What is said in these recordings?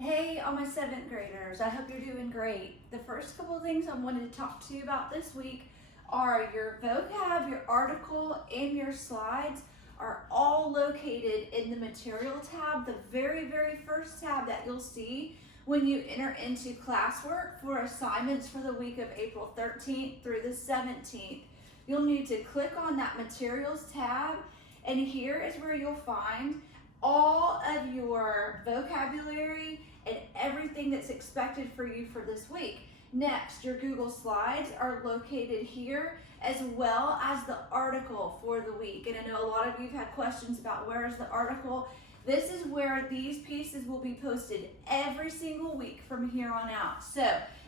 Hey, all my seventh graders, I hope you're doing great. The first couple of things I wanted to talk to you about this week are your vocab, your article, and your slides are all located in the material tab, the very first tab that you'll see when you enter into classwork for assignments for the week of April 13th through the 17th. You'll need to click on that materials tab, and here is where you'll find all of your vocabulary and everything that's expected for you for this week. Next, your Google Slides are located here, as well as the article for the week. And I know a lot of you have had questions about where is the article. This is where these pieces will be posted every single week from here on out. So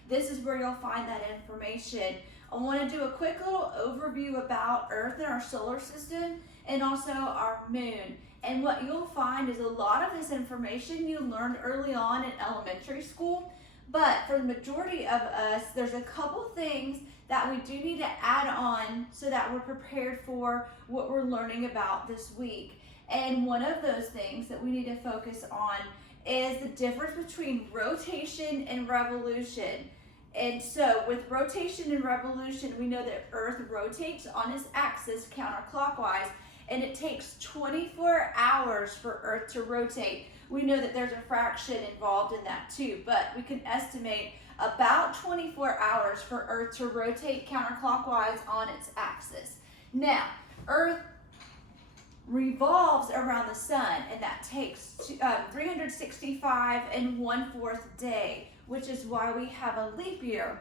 this is where you'll find that information. I want to do a quick little overview about Earth and our solar system and also our moon. And what you'll find is a lot of this information you learned early on in elementary school, but for the majority of us, there's a couple things that we do need to add on so that we're prepared for what we're learning about this week. And one of those things that we need to focus on is the difference between rotation and revolution. And so with rotation and revolution, we know that Earth rotates on its axis counterclockwise, and it takes 24 hours for Earth to rotate. We know that there's a fraction involved in that too, but we can estimate about 24 hours for Earth to rotate counterclockwise on its axis. Now, Earth revolves around the sun, and that takes 365 and 1/4 day, which is why we have a leap year.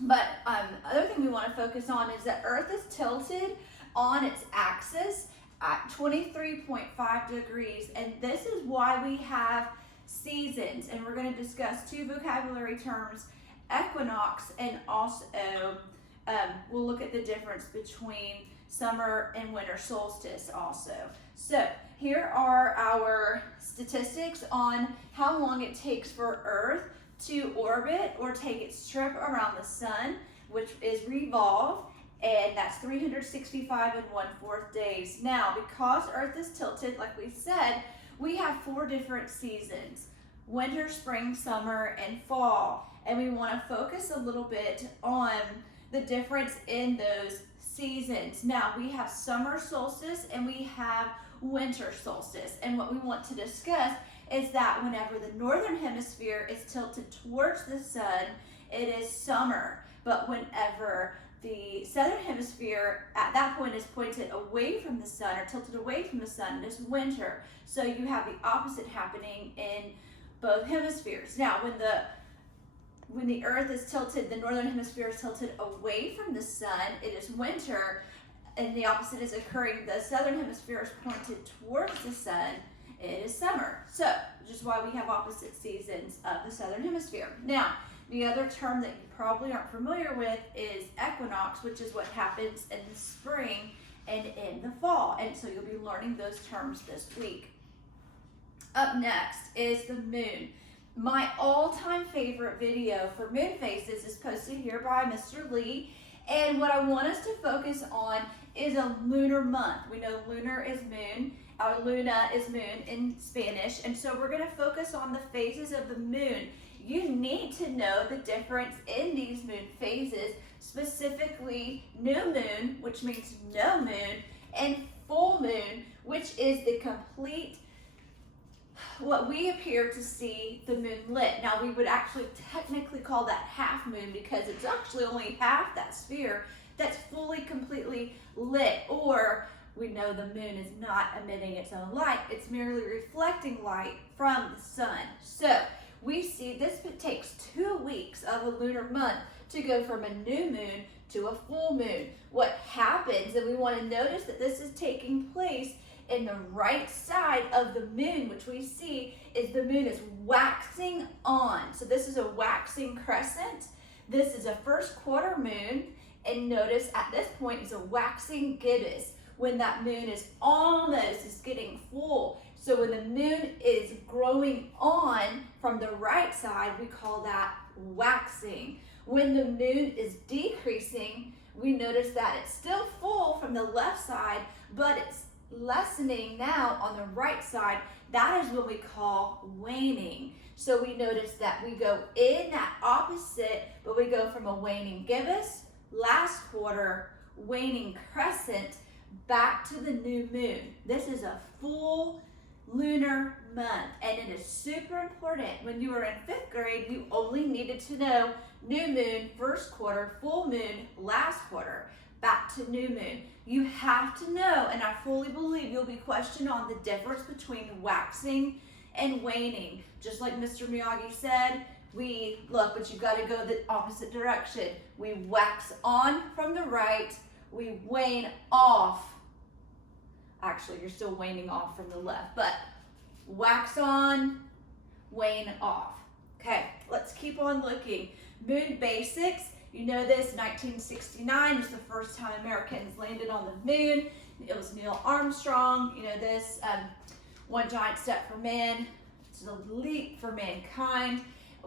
But other thing we want to focus on is that Earth is tilted on its axis at 23.5 degrees, and this is why we have seasons. And we're going to discuss two vocabulary terms, equinox, and also we'll look at the difference between summer and winter solstice also. So here are our statistics on how long it takes for Earth to orbit or take its trip around the sun, which is revolve, and that's 365 and 1/4 days. Now, because Earth is tilted, like we said, we have 4 different seasons: winter, spring, summer, and fall. And we want to focus a little bit on the difference in those seasons. Now, we have summer solstice and we have winter solstice. And what we want to discuss is that whenever the northern hemisphere is tilted towards the sun, it is summer. But whenever the southern hemisphere at that point is pointed away from the sun or tilted away from the sun, it is winter. So you have the opposite happening in both hemispheres. Now, when the Earth is tilted, the northern hemisphere is tilted away from the sun, it is winter, and the opposite is occurring. The southern hemisphere is pointed towards the sun, it is summer. So, which is why we have opposite seasons of the southern hemisphere. Now, the other term that you probably aren't familiar with is equinox, which is what happens in the spring and in the fall. And so you'll be learning those terms this week. Up next is the moon. My all-time favorite video for moon phases is posted here by Mr. Lee. And what I want us to focus on is a lunar month. We know lunar is moon. Luna is moon in Spanish. And so we're going to focus on the phases of the moon. You need to know the difference in these moon phases, specifically new moon, which means no moon, and full moon, which is the complete, what we appear to see the moon lit. Now, we would actually technically call that half moon because it's actually only half that sphere that's fully, completely lit. Or we know the moon is not emitting its own light. It's merely reflecting light from the sun. So we see this takes 2 weeks of a lunar month to go from a new moon to a full moon. What happens, and we want to notice that this is taking place in the right side of the moon, which we see is the moon is waxing on. So this is a waxing crescent. This is a first quarter moon, and notice at this point is a waxing gibbous, when that moon is getting full. So when the moon is growing on from the right side, we call that waxing. When the moon is decreasing, we notice that it's still full from the left side, but it's lessening now on the right side, that is what we call waning. So we notice that we go in that opposite, but we go from a waning gibbous, last quarter, waning crescent, back to the new moon. This is a full lunar month, and it is super important. When you were in 5th grade, you only needed to know new moon, first quarter, full moon, last quarter, back to new moon. You have to know, and I fully believe you'll be questioned on the difference between waxing and waning. Just like Mr. Miyagi said, but you've got to go the opposite direction. We wax on from the right, we wane off. Actually, you're still waning off from the left, but wax on, wane off. Okay, let's keep on looking. Moon basics. You know this, 1969 was the first time Americans landed on the moon. It was Neil Armstrong. You know this, one giant step for man, it's a leap for mankind.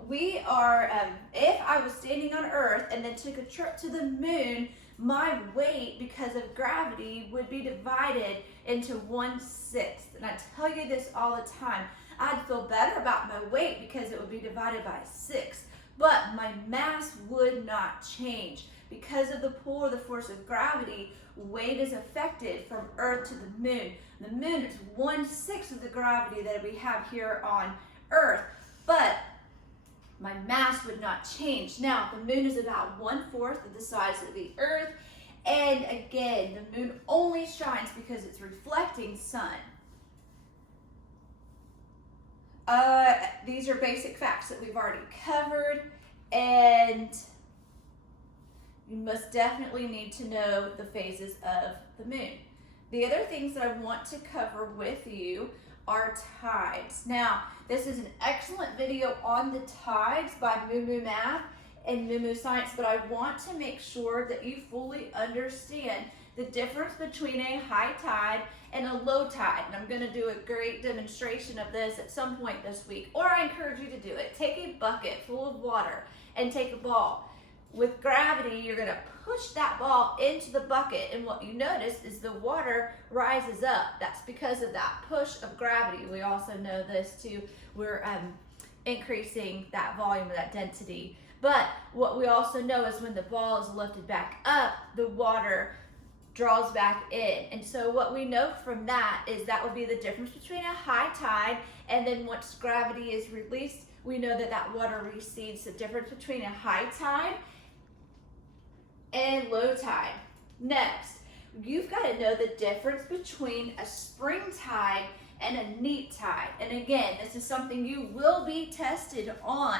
We are, if I was standing on Earth and then took a trip to the moon, my weight, because of gravity, would be divided into 1/6. And I tell you this all the time, I'd feel better about my weight because it would be divided by 6. But my mass would not change. Because of the pull or the force of gravity, weight is affected from Earth to the moon. The moon is 1/6 of the gravity that we have here on Earth, but my mass would not change. Now, the moon is about 1/4 of the size of the Earth, and again, the moon only shines because it's reflecting sun. These are basic facts that we've already covered, and you must definitely need to know the phases of the moon. The other things that I want to cover with you are tides. Now, this is an excellent video on the tides by Moo Math and Moo Science, but I want to make sure that you fully understand the difference between a high tide and a low tide. And I'm going to do a great demonstration of this at some point this week, or I encourage you to do it. Take a bucket full of water and take a ball. With gravity, you're going to push that ball into the bucket, and what you notice is the water rises up. That's because of that push of gravity. We also know this too. We're increasing that volume of that density. But what we also know is when the ball is lifted back up, the water draws back in. And so what we know from that is that would be the difference between a high tide, and then once gravity is released, we know that that water recedes. The difference between a high tide and low tide. Next, you've got to know the difference between a spring tide and a neap tide. And again, this is something you will be tested on.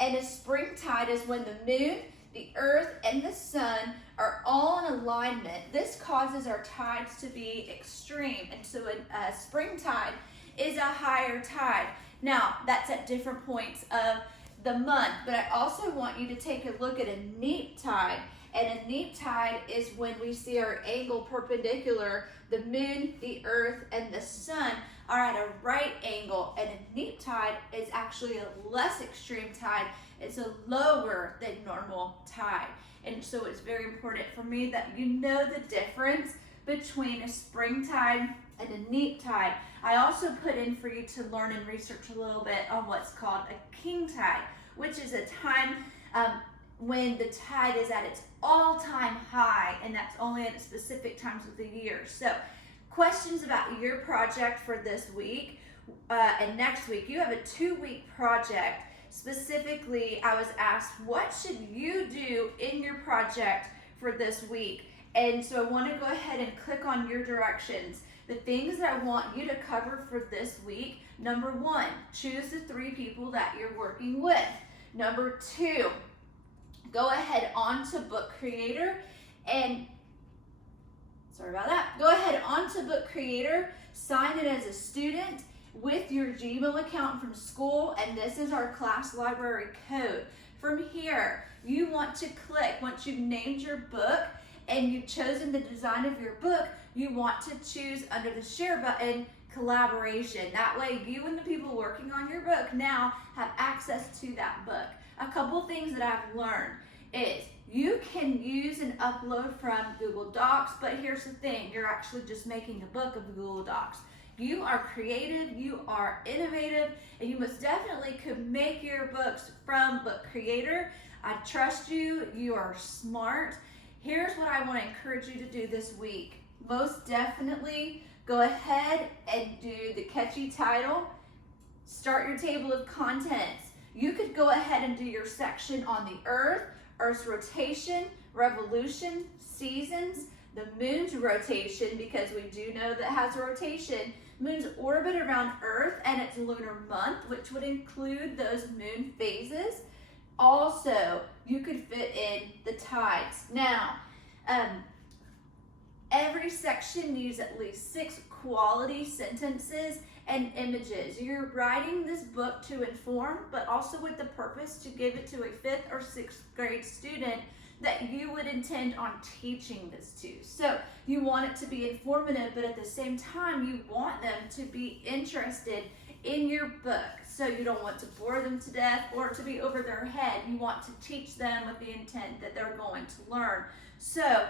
And a spring tide is when the moon, the earth, and the sun are all in alignment. This causes our tides to be extreme. And so a spring tide is a higher tide. Now, that's at different points of the month, but I also want you to take a look at a neap tide. And a neap tide is when we see our angle perpendicular. The moon, the earth, and the sun are at a right angle, and a neap tide is actually a less extreme tide. It's a lower than normal tide. And so it's very important for me that you know the difference between a spring tide and a neap tide. I also put in for you to learn and research a little bit on what's called a king tide, which is a time when the tide is at its all-time high, and that's only at specific times of the year. So, questions about your project for this week and next week. You have a 2-week project. Specifically, I was asked, what should you do in your project for this week? And so I want to go ahead and click on your directions. The things that I want you to cover for this week: number 1, choose the 3 people that you're working with. Number 2, go ahead onto Book Creator and, go ahead onto Book Creator, sign in as a student with your Gmail account from school, and this is our class library code. From here, you want to click, once you've named your book and you've chosen the design of your book, you want to choose under the share button, collaboration. That way you and the people working on your book now have access to that book. A couple things that I've learned. is you can use and upload from Google Docs, but here's the thing, you're actually just making a book of Google Docs. You are creative, you are innovative, and you most definitely could make your books from Book Creator. I trust you, you are smart. Here's what I want to encourage you to do this week. Most definitely go ahead and do the catchy title, start your table of contents. You could go ahead and do your section on the Earth, Earth's rotation, revolution, seasons, the moon's rotation, because we do know that has a rotation, moon's orbit around Earth and its lunar month, which would include those moon phases. Also, you could fit in the tides. Now, every section needs at least 6 quality sentences and images. You're writing this book to inform, but also with the purpose to give it to a 5th or 6th grade student that you would intend on teaching this to. So you want it to be informative, but at the same time, you want them to be interested in your book. So you don't want to bore them to death or to be over their head. You want to teach them with the intent that they're going to learn. So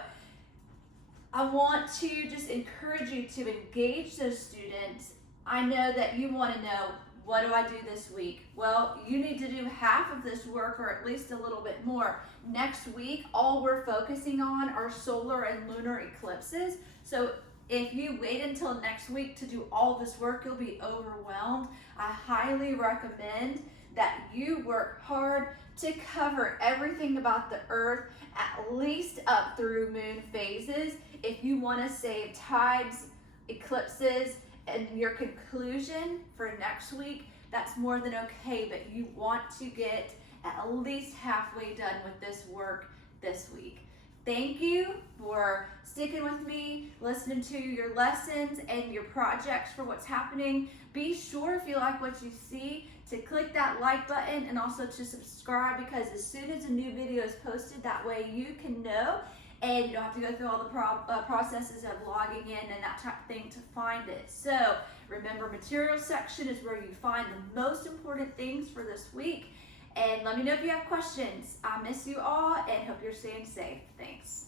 I want to just encourage you to engage those students. I know that you want to know, what do I do this week? Well, you need to do half of this work, or at least a little bit more. Next week, all we're focusing on are solar and lunar eclipses. So if you wait until next week to do all this work, you'll be overwhelmed. I highly recommend that you work hard to cover everything about the Earth, at least up through moon phases. If you want to save tides, eclipses, and your conclusion for next week, that's more than okay, but you want to get at least halfway done with this work this week. Thank you for sticking with me, listening to your lessons and your projects for what's happening. Be sure, if you like what you see, to click that like button and also to subscribe, because as soon as a new video is posted, that way you can know and you don't have to go through all the processes of logging in and that type of thing to find it. So remember, material section is where you find the most important things for this week. And let me know if you have questions. I miss you all and hope you're staying safe. Thanks.